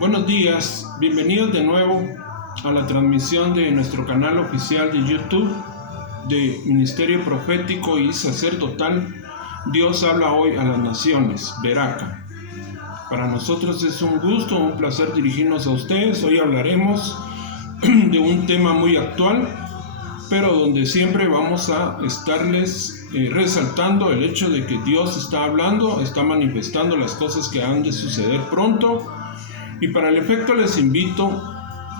Buenos días, bienvenidos de nuevo a la transmisión de nuestro canal oficial de YouTube de Ministerio Profético y Sacerdotal. Dios habla hoy a las naciones, Veraca. Para nosotros es un gusto, un placer dirigirnos a ustedes. Hoy hablaremos de un tema muy actual, pero donde siempre vamos a estarles resaltando el hecho de que Dios está hablando, está manifestando las cosas que han de suceder pronto. Y para el efecto les invito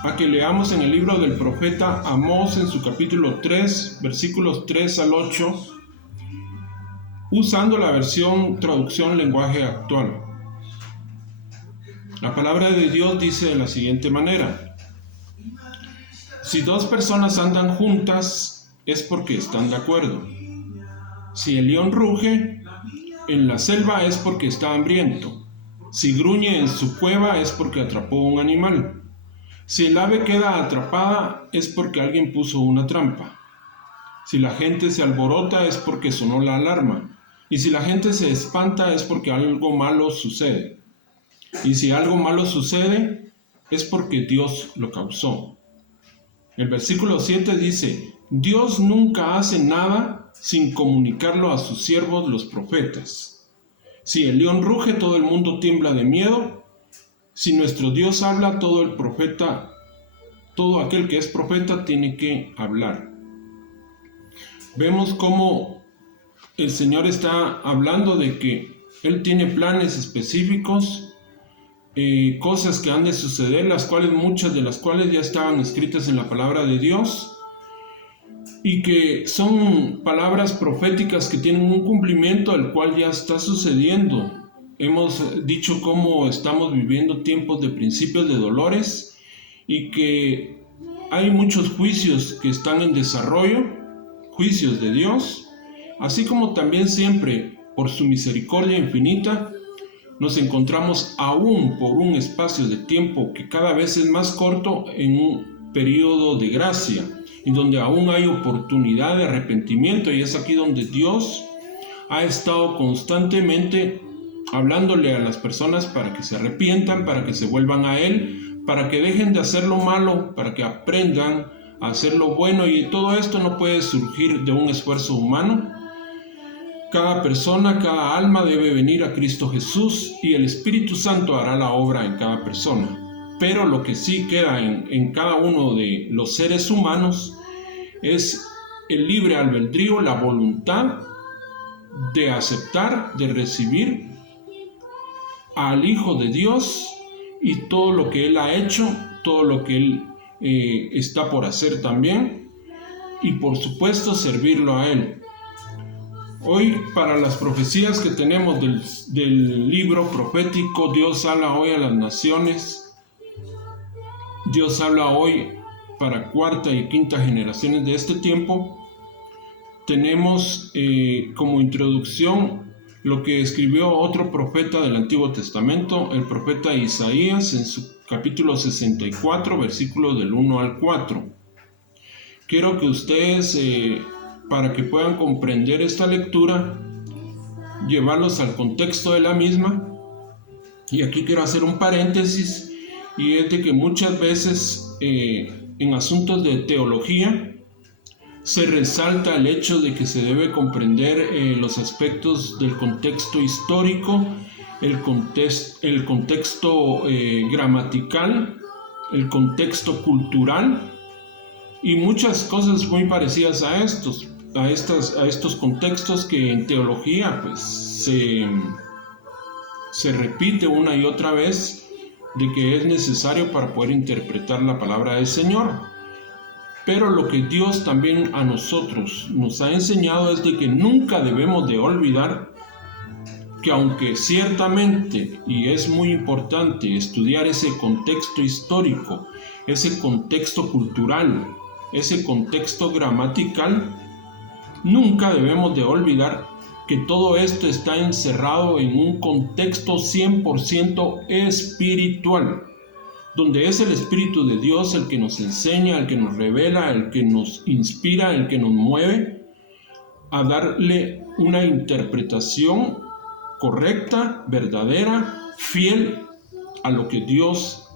a que leamos en el libro del profeta Amós en su capítulo 3, versículos 3 al 8, usando la versión traducción lenguaje actual. La palabra de Dios dice de la siguiente manera: si dos personas andan juntas, es porque están de acuerdo. Si el león ruge en la selva, es porque está hambriento. Si gruñe en su cueva, es porque atrapó un animal. Si el ave queda atrapada, es porque alguien puso una trampa. Si la gente se alborota, es porque sonó la alarma. Y si la gente se espanta, es porque algo malo sucede. Y si algo malo sucede, es porque Dios lo causó. El versículo 7 dice: Dios nunca hace nada sin comunicarlo a sus siervos los profetas. Si el león ruge, todo el mundo tiembla de miedo. Si nuestro Dios habla, todo aquel que es profeta tiene que hablar. Vemos cómo el Señor está hablando de que Él tiene planes específicos, cosas que han de suceder, muchas de las cuales ya estaban escritas en la palabra de Dios, y que son palabras proféticas que tienen un cumplimiento al cual ya está sucediendo. Hemos dicho cómo estamos viviendo tiempos de principios de dolores y que hay muchos juicios que están en desarrollo, juicios de Dios, así como también siempre, por su misericordia infinita, nos encontramos aún por un espacio de tiempo que cada vez es más corto en un periodo de gracia, y donde aún hay oportunidad de arrepentimiento, y es aquí donde Dios ha estado constantemente hablándole a las personas para que se arrepientan, para que se vuelvan a Él, para que dejen de hacer lo malo, para que aprendan a hacer lo bueno, y todo esto no puede surgir de un esfuerzo humano. Cada persona, cada alma debe venir a Cristo Jesús, y el Espíritu Santo hará la obra en cada persona. Pero lo que sí queda en cada uno de los seres humanos es el libre albedrío, la voluntad de aceptar, de recibir al Hijo de Dios y todo lo que Él ha hecho, todo lo que Él está por hacer también, y por supuesto servirlo a Él. Hoy, para las profecías que tenemos del libro profético, Dios habla hoy a las naciones. Dios habla hoy para cuarta y quinta generaciones de este tiempo. Tenemos como introducción lo que escribió otro profeta del Antiguo Testamento, el profeta Isaías, en su capítulo 64, versículos del 1 al 4. Quiero que ustedes, para que puedan comprender esta lectura, llevarlos al contexto de la misma. Y aquí quiero hacer un paréntesis, y es de que muchas veces en asuntos de teología se resalta el hecho de que se debe comprender los aspectos del contexto histórico, el contexto gramatical, el contexto cultural y muchas cosas muy parecidas a estos contextos que en teología pues se repite una y otra vez, de que es necesario para poder interpretar la palabra del Señor. Pero lo que Dios también a nosotros nos ha enseñado es de que nunca debemos de olvidar que, aunque ciertamente, y es muy importante estudiar ese contexto histórico, ese contexto cultural, ese contexto gramatical, nunca debemos de olvidar que todo esto está encerrado en un contexto 100% espiritual, donde es el Espíritu de Dios el que nos enseña, el que nos revela, el que nos inspira, el que nos mueve a darle una interpretación correcta, verdadera, fiel a lo que Dios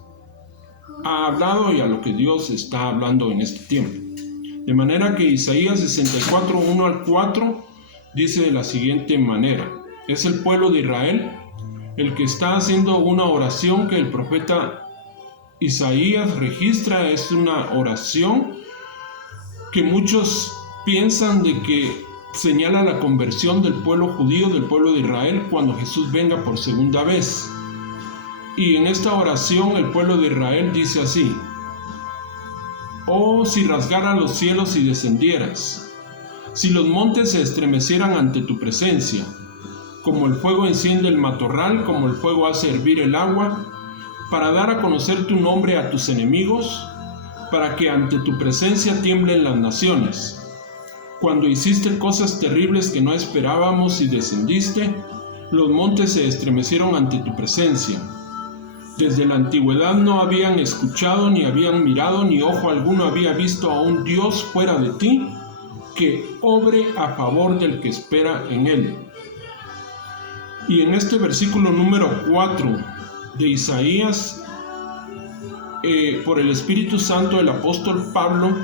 ha hablado y a lo que Dios está hablando en este tiempo. De manera que Isaías 64, 1 al 4 dice de la siguiente manera: es el pueblo de Israel el que está haciendo una oración que el profeta Isaías registra. Es una oración que muchos piensan de que señala la conversión del pueblo judío, del pueblo de Israel, cuando Jesús venga por segunda vez. Y en esta oración el pueblo de Israel dice así: oh, si rasgaran los cielos y descendieras, si los montes se estremecieran ante tu presencia, como el fuego enciende el matorral, como el fuego hace hervir el agua, para dar a conocer tu nombre a tus enemigos, para que ante tu presencia tiemblen las naciones. Cuando hiciste cosas terribles que no esperábamos y descendiste, los montes se estremecieron ante tu presencia. Desde la antigüedad no habían escuchado, ni habían mirado, ni ojo alguno había visto a un Dios fuera de ti, que obre a favor del que espera en él. Y en este versículo número 4 de Isaías, por el Espíritu Santo, el apóstol Pablo,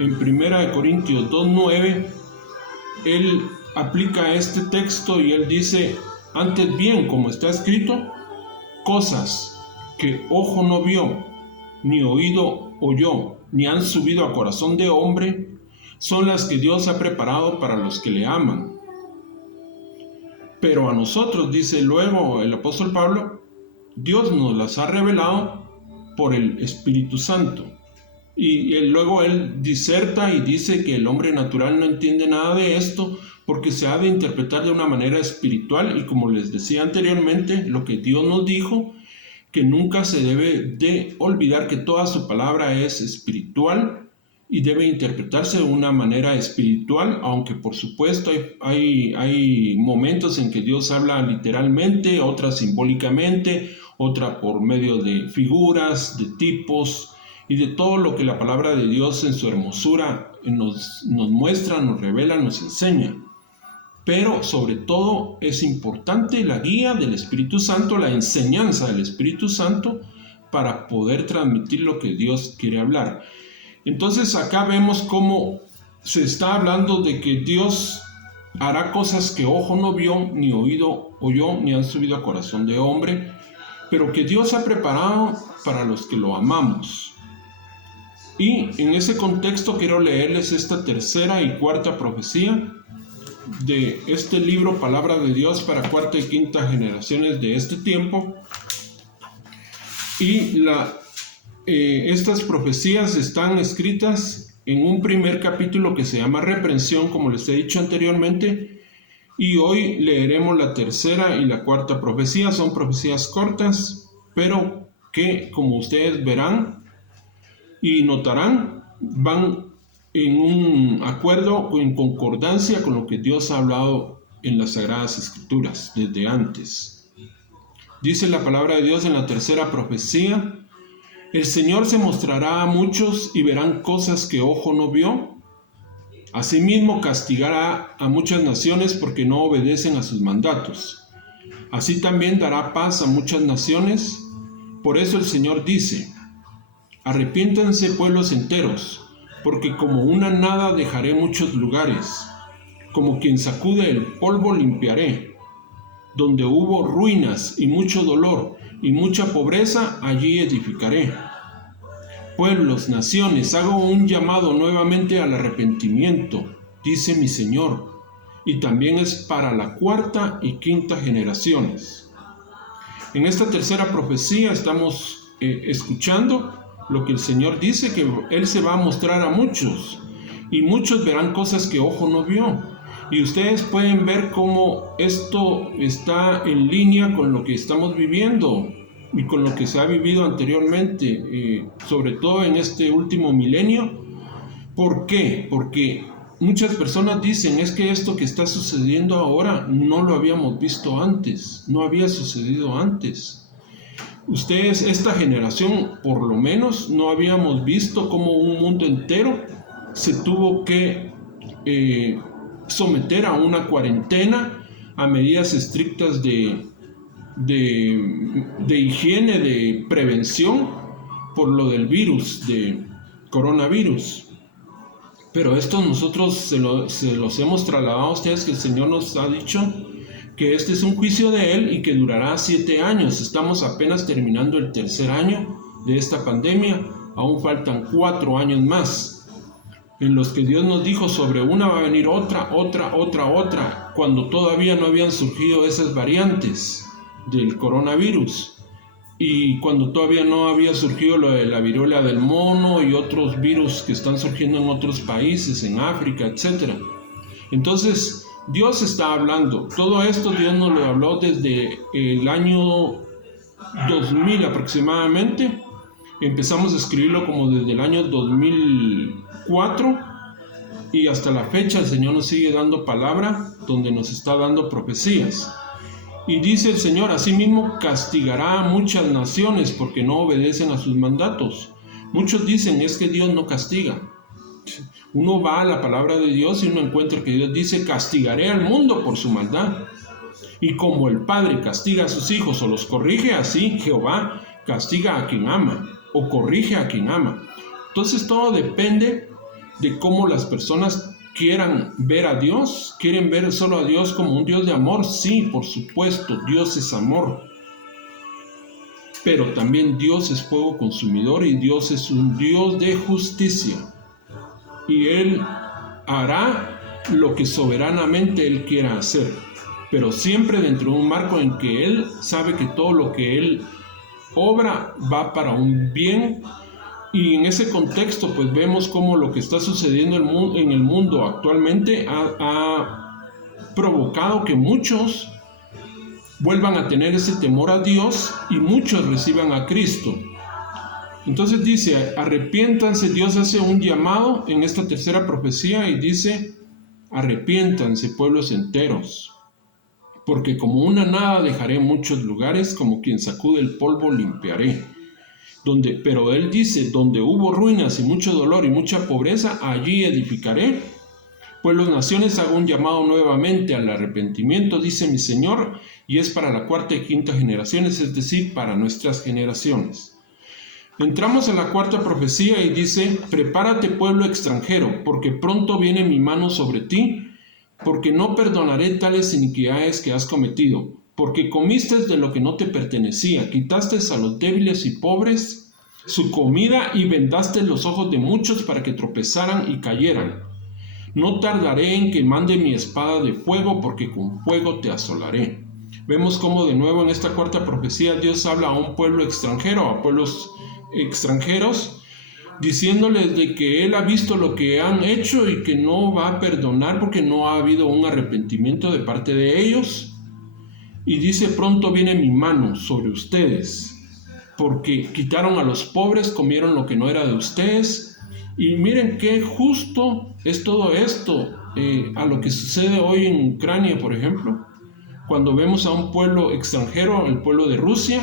en 1 Corintios 2:9, él aplica este texto y él dice: antes bien, como está escrito, cosas que ojo no vio, ni oído oyó, ni han subido a corazón de hombre, son las que Dios ha preparado para los que le aman. Pero a nosotros, dice luego el apóstol Pablo, Dios nos las ha revelado por el Espíritu Santo. Y luego él diserta y dice que el hombre natural no entiende nada de esto porque se ha de interpretar de una manera espiritual, y como les decía anteriormente, lo que Dios nos dijo, que nunca se debe de olvidar que toda su palabra es espiritual y debe interpretarse de una manera espiritual, aunque por supuesto hay momentos en que Dios habla literalmente, otras simbólicamente, otra por medio de figuras, de tipos y de todo lo que la palabra de Dios en su hermosura nos muestra, nos revela, nos enseña. Pero sobre todo es importante la guía del Espíritu Santo, la enseñanza del Espíritu Santo para poder transmitir lo que Dios quiere hablar. Entonces acá vemos cómo se está hablando de que Dios hará cosas que ojo no vio, ni oído oyó, ni han subido a corazón de hombre, pero que Dios ha preparado para los que lo amamos. Y en ese contexto quiero leerles esta tercera y cuarta profecía de este libro, Palabra de Dios para cuarta y quinta generaciones de este tiempo. Y estas profecías están escritas en un primer capítulo que se llama Reprensión, como les he dicho anteriormente, y hoy leeremos la tercera y la cuarta profecía. Son profecías cortas, pero que, como ustedes verán y notarán, van en un acuerdo o en concordancia con lo que Dios ha hablado en las Sagradas Escrituras desde antes. Dice la palabra de Dios en la tercera profecía: el Señor se mostrará a muchos y verán cosas que ojo no vio. Asimismo castigará a muchas naciones porque no obedecen a sus mandatos. Así también dará paz a muchas naciones. Por eso el Señor dice: arrepiéntanse pueblos enteros, porque como una nada dejaré muchos lugares, como quien sacude el polvo limpiaré. Donde hubo ruinas y mucho dolor y mucha pobreza, allí edificaré. Pueblos, naciones, hago un llamado nuevamente al arrepentimiento, dice mi Señor, y también es para la cuarta y quinta generaciones. En esta tercera profecía estamos escuchando lo que el Señor dice, que Él se va a mostrar a muchos, y muchos verán cosas que ojo no vio. Y ustedes pueden ver cómo esto está en línea con lo que estamos viviendo y con lo que se ha vivido anteriormente, sobre todo en este último milenio. ¿Por qué? Porque muchas personas dicen: es que esto que está sucediendo ahora no lo habíamos visto antes, no había sucedido antes. Ustedes, esta generación, por lo menos, no habíamos visto cómo un mundo entero se tuvo que someter a una cuarentena, a medidas estrictas de higiene, de prevención, por lo del virus, de coronavirus. Pero esto nosotros se los hemos trasladado a ustedes, que el Señor nos ha dicho que este es un juicio de Él y que durará 7 años. Estamos apenas terminando el 3er año de esta pandemia. Aún faltan 4 años más, en los que Dios nos dijo sobre una va a venir otra, cuando todavía no habían surgido esas variantes del coronavirus. Y cuando todavía no había surgido lo de la viruela del mono y otros virus que están surgiendo en otros países, en África, etc. Entonces, Dios está hablando. Todo esto Dios nos lo habló desde el año 2000 aproximadamente. Empezamos a escribirlo como desde el año 2004 y hasta la fecha el Señor nos sigue dando palabra, donde nos está dando profecías. Y dice el Señor, asimismo castigará a muchas naciones porque no obedecen a sus mandatos. Muchos dicen, es que Dios no castiga. Uno va a la palabra de Dios y uno encuentra que Dios dice, castigaré al mundo por su maldad. Y como el Padre castiga a sus hijos o los corrige, así Jehová castiga a quien ama o corrige a quien ama. Entonces todo depende de cómo las personas quieran ver a Dios. ¿Quieren ver solo a Dios como un Dios de amor? Sí, por supuesto, Dios es amor. Pero también Dios es fuego consumidor y Dios es un Dios de justicia. Y Él hará lo que soberanamente Él quiera hacer, pero siempre dentro de un marco en que Él sabe que todo lo que Él obra va para un bien. Y en ese contexto pues vemos cómo lo que está sucediendo en el mundo actualmente ha provocado que muchos vuelvan a tener ese temor a Dios y muchos reciban a Cristo. Entonces dice, arrepiéntanse. Dios hace un llamado en esta tercera profecía y dice, arrepiéntanse pueblos enteros, porque como una nada dejaré muchos lugares, como quien sacude el polvo limpiaré. Pero Él dice, donde hubo ruinas y mucho dolor y mucha pobreza, allí edificaré. Pues las naciones hago un llamado nuevamente al arrepentimiento, dice mi Señor, y es para la 4ª y 5ª generaciones, es decir, para nuestras generaciones. Entramos a la 4ª profecía y dice, prepárate pueblo extranjero, porque pronto viene mi mano sobre ti, porque no perdonaré tales iniquidades que has cometido. Porque comiste de lo que no te pertenecía, quitaste a los débiles y pobres su comida y vendaste los ojos de muchos para que tropezaran y cayeran. No tardaré en que mande mi espada de fuego, porque con fuego te asolaré. Vemos cómo de nuevo en esta 4ª profecía Dios habla a un pueblo extranjero, a pueblos extranjeros, diciéndoles de que Él ha visto lo que han hecho y que no va a perdonar porque no ha habido un arrepentimiento de parte de ellos. Y dice, pronto viene mi mano sobre ustedes, porque quitaron a los pobres, comieron lo que no era de ustedes. Y miren qué justo es todo esto a lo que sucede hoy en Ucrania, por ejemplo, cuando vemos a un pueblo extranjero, el pueblo de Rusia,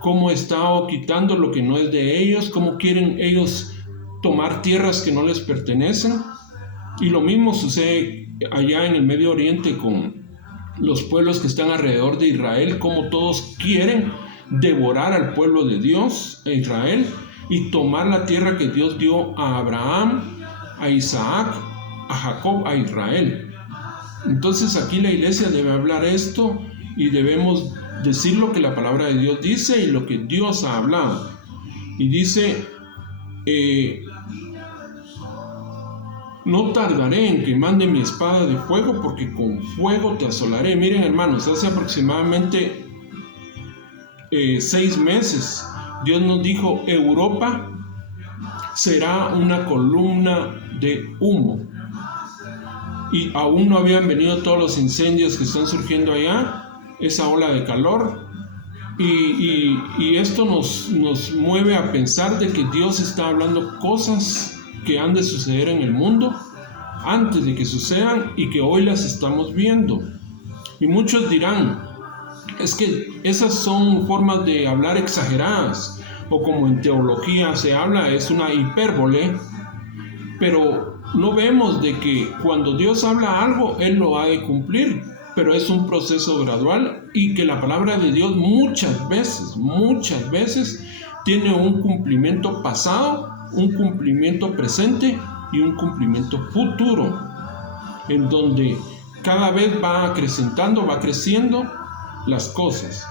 cómo está quitando lo que no es de ellos, cómo quieren ellos tomar tierras que no les pertenecen. Y lo mismo sucede allá en el Medio Oriente con los pueblos que están alrededor de Israel, como todos quieren devorar al pueblo de Dios, a Israel, y tomar la tierra que Dios dio a Abraham, a Isaac, a Jacob, a Israel. Entonces aquí la iglesia debe hablar esto y debemos decir lo que la palabra de Dios dice y lo que Dios ha hablado. Y dice, no tardaré en que mande mi espada de fuego, porque con fuego te asolaré. Miren, hermanos, hace aproximadamente 6 meses, Dios nos dijo, Europa será una columna de humo. Y aún no habían venido todos los incendios que están surgiendo allá, esa ola de calor. Y esto nos mueve a pensar de que Dios está hablando cosas que han de suceder en el mundo antes de que sucedan y que hoy las estamos viendo. Y muchos dirán, es que esas son formas de hablar exageradas, o como en teología se habla, es una hipérbole, pero no vemos de que cuando Dios habla algo, Él lo ha de cumplir. pero es un proceso gradual y que la palabra de Dios muchas veces tiene un cumplimiento pasado, un cumplimiento presente y un cumplimiento futuro, en donde cada vez va acrecentando, va creciendo las cosas.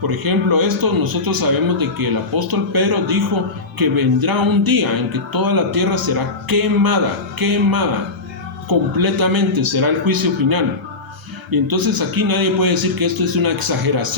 Por ejemplo, nosotros sabemos de que el apóstol Pedro dijo que vendrá un día en que toda la tierra será quemada, completamente, será el juicio final. Y entonces aquí nadie puede decir que esto es una exageración.